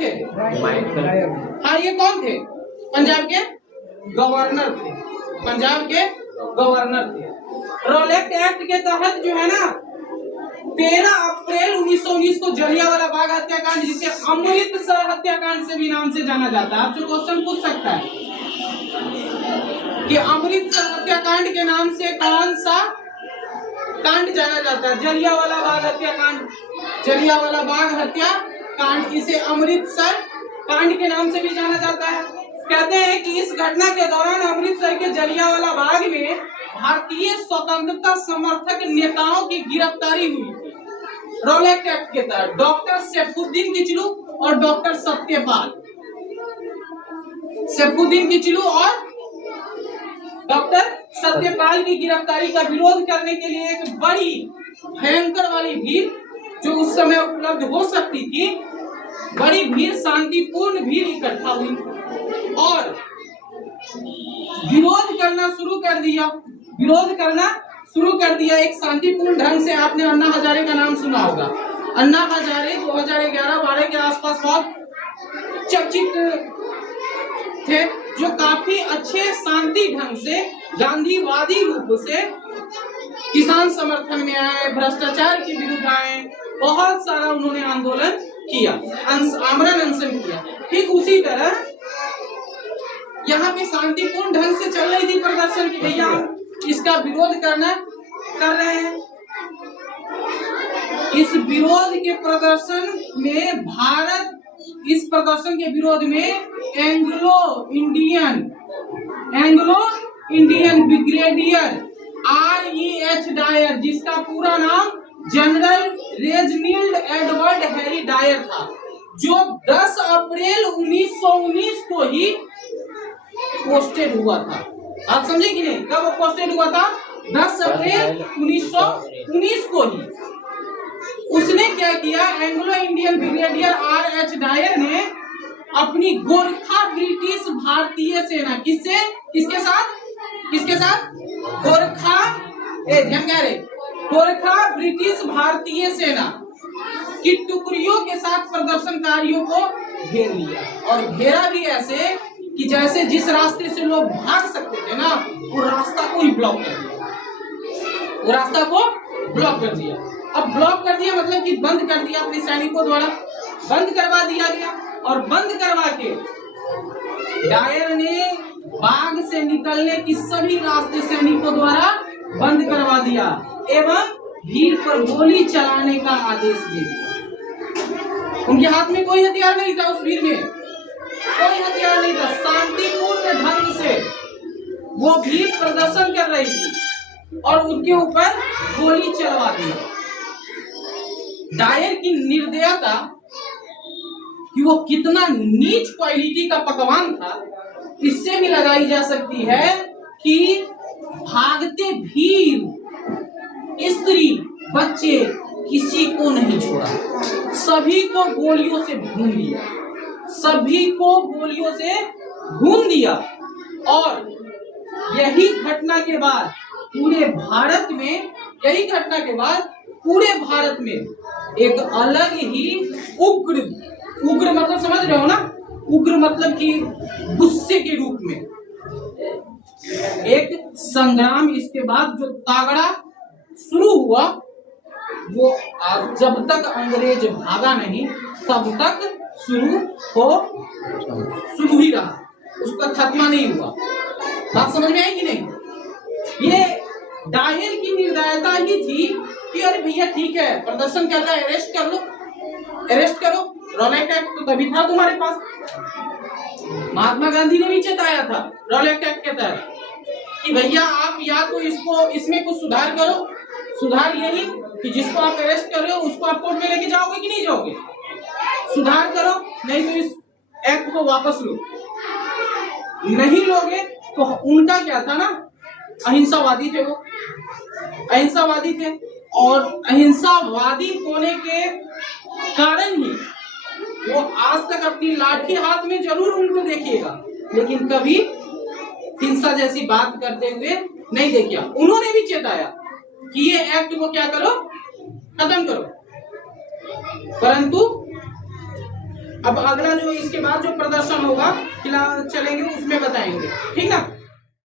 थे? हाँ, ये कौन थे? पंजाब के गवर्नर थे, पंजाब के गवर्नर थे। रॉलेट एक्ट के तहत जो है ना 13 अप्रैल 1919 को जलियांवाला बाग हत्याकांड, जिसे अमृतसर हत्याकांड से भी नाम से जाना जाता है, आपसे क्वेश्चन पूछ सकता है कि अमृतसर हत्याकांड के नाम से कौन सा कांड जाना जाता है? जलियांवाला बाग हत्याकांड, जलियांवाला बाग हत्याकांड, इसे अमृतसर कांड के नाम से भी जाना जाता है। कहते हैं कि इस घटना के दौरान अमृतसर के जलियांवाला बाग में भारतीय स्वतंत्रता समर्थक नेताओं की गिरफ्तारी हुई थी। रॉलेट एक्ट के तहत डॉक्टर सैफुद्दीन किचलू और डॉक्टर सत्यपाल, सैफुद्दीन किचलू और डॉक्टर सत्यपाल की गिरफ्तारी का विरोध करने के लिए एक बड़ी भयंकर वाली भीड़ जो उस समय उपलब्ध हो सकती थी, बड़ी भीड़, शांतिपूर्ण भीड़ इकट्ठा हुई और विरोध करना शुरू कर दिया, विरोध करना शुरू कर दिया एक शांतिपूर्ण ढंग से। आपने अन्ना हजारे का नाम सुना होगा। अन्ना हजारे 2011-12 के आसपास बहुत चर्चित थे, जो काफी अच्छे शांति ढंग से गांधीवादी रूप से किसान समर्थन में आए, भ्रष्टाचार के विरुद्ध आए, बहुत सारा उन्होंने आंदोलन किया, आमरण अनशन किया। ठीक उसी तरह यहाँ पे शांतिपूर्ण ढंग से चल रही थी प्रदर्शन की, भैया हम इसका विरोध कर रहे हैं। इस विरोध के प्रदर्शन में भारत, इस प्रदर्शन के विरोध में Anglo Indian brigadier REH Dyer, जिसका पूरा नाम general Reginald Edward Harry Dyer था, जो 10 अप्रैल 1919 को ही पोस्टेड हुआ था। आप समझे कि नहीं? कब पोस्टेड हुआ था? 10 अप्रैल 1919 को ही। उसने क्या किया? Anglo Indian brigadier REH Dyer ने अपनी गोरखा ब्रिटिश भारतीय सेना, किसके साथ गोरखा ब्रिटिश भारतीय सेना की टुकड़ियों के साथ प्रदर्शनकारियों को घेर लिया, और घेरा भी ऐसे कि जैसे जिस रास्ते से लोग भाग सकते थे ना, वो रास्ता को ही ब्लॉक कर दिया, वो रास्ता को ब्लॉक कर दिया। अब ब्लॉक कर दिया मतलब कि बंद कर दिया, अपने सैनिकों द्वारा बंद करवा दिया गया। और बंद करवा के डायर ने बाग से निकलने की सभी रास्ते सैनिकों द्वारा बंद करवा दिया एवं भीड़ पर गोली चलाने का आदेश दे दिया। उनके हाथ में कोई हथियार नहीं था, उस भीड़ में कोई हथियार नहीं था। शांतिपूर्ण ढंग से वो भीड़ प्रदर्शन कर रही थी और उनके ऊपर गोली चलवा दी। डायर की निर्दयता कि वो कितना नीच क्वालिटी का पकवान था, इससे भी लगाई जा सकती है कि भागते भीड़, स्त्री, बच्चे, किसी को नहीं छोड़ा, सभी को गोलियों से भून दिया, सभी को गोलियों से भून दिया। और यही घटना के बाद पूरे भारत में, यही घटना के बाद पूरे भारत में एक अलग ही उग्र मतलब समझ रहे हो ना, उग्र मतलब कि गुस्से के रूप में एक संग्राम इसके बाद जो तागड़ा शुरू हुआ, वो जब तक अंग्रेज भागा नहीं तब तक शुरू ही रहा, उसका खत्मा नहीं हुआ। बात समझ में आई कि नहीं? ये डायर की निर्दयता ही थी कि अरे भैया ठीक है, प्रदर्शन कर रहा है, अरेस्ट कर लो, अरेस्ट करो। रॉलेट एक्ट तो तभी था तुम्हारे पास। महात्मा गांधी ने भी चेताया था रॉलेट एक्ट के तहत कि भैया आप या तो इसमें कुछ सुधार करो। सुधार यही कि जिसको आप अरेस्ट कर रहे हो उसको आप कोर्ट में लेके जाओगे कि नहीं जाओगे? सुधार करो, नहीं तो इस एक्ट को वापस लो। नहीं लोगे तो उनका क्या था ना, अहिंसावादी थे, वो अहिंसावादी थे, और अहिंसावादी होने के कारण ही वो आज तक अपनी लाठी हाथ में जरूर उनको देखिएगा, लेकिन कभी हिंसा जैसी बात करते हुए नहीं देखिए। उन्होंने भी चेताया कि ये एक्ट को क्या करो, खत्म करो, परंतु अब अगला जो इसके बाद जो प्रदर्शन होगा चलेंगे उसमें बताएंगे, ठीक ना।